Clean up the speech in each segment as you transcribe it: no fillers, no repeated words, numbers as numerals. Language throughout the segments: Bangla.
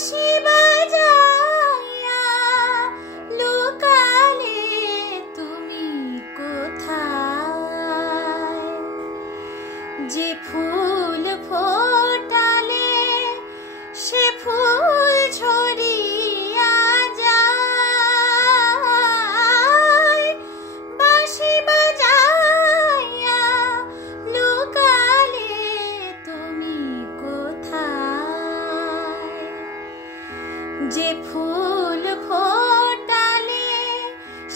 বাঁশি বাজাইয়া লুকালে তুমি কোথায়? যে ফুল ফোটালে সে ফুল ঝরিয়া যায়। বাঁশি বাজাইয়া লুকালে তুমি কোথায়? যে ফুল ফোটালে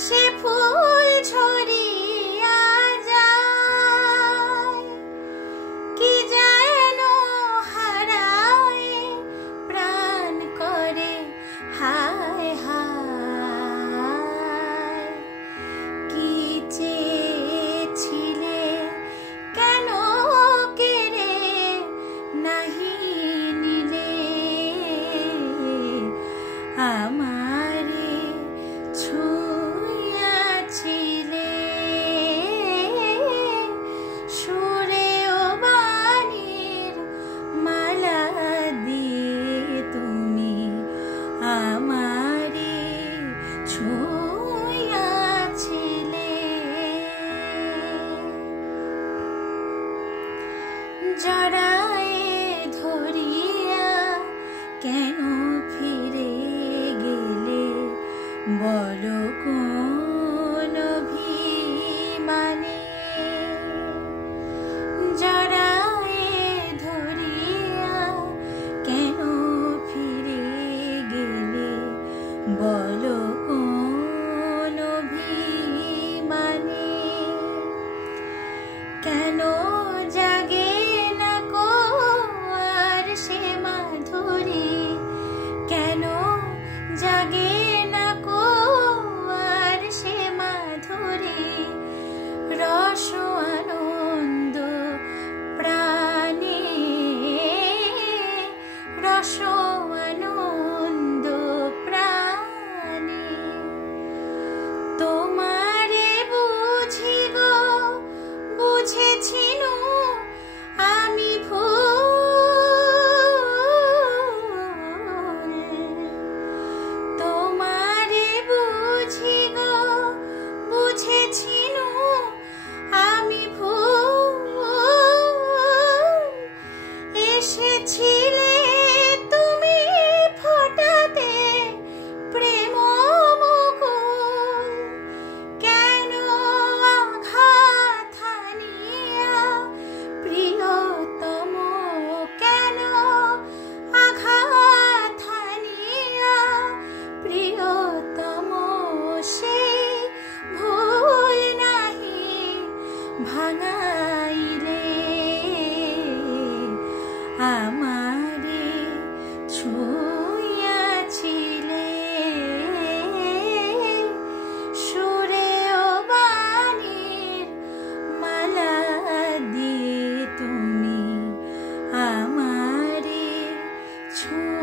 সে ফুল ঝরিয়া যায়। কি যেন হারায় প্রাণ করে হায় হায়। কি চেয়েছিলে কেন কেড়ে নাহি নিলে? আমারে ছুঁয়াছিলে সুরে ও বাণীর মালা দিয়ে তুমি আমারে ছুঁয়াছিলে। জড়ায়ে ধরিয়া কেন ফিরে গেলে বলো কোন অভিমানে? জড়ায়ে ধরিয়া কেন ফিরে গেলে বলো কোন অভিমানে? কেন জাগে না কো আর সে মাধুরী? কেন জাগে না কো আর সে মাধুরী? রস আনন্দ প্রাণে, রস আনন্দ প্রাণে। তোমারে বুঝি গো বুঝেছিনু আমি ভুল। তোমারে বুঝি গো বুঝেছিনু আমি ভুল। এসেছিলে তুমি ফোটাতে প্রেম মুকুল। কেন আঘাত হানিয়া প্রিয়তম? কেন আঘাত হানিয়া প্রিয়তম? সে ভুল নাহি ভাঙাইলে আমারে ছুঁয়াছিলে সুরে ও বাণীর মালা দিয়ে তুমি আমারে ছুঁয়াছিলে।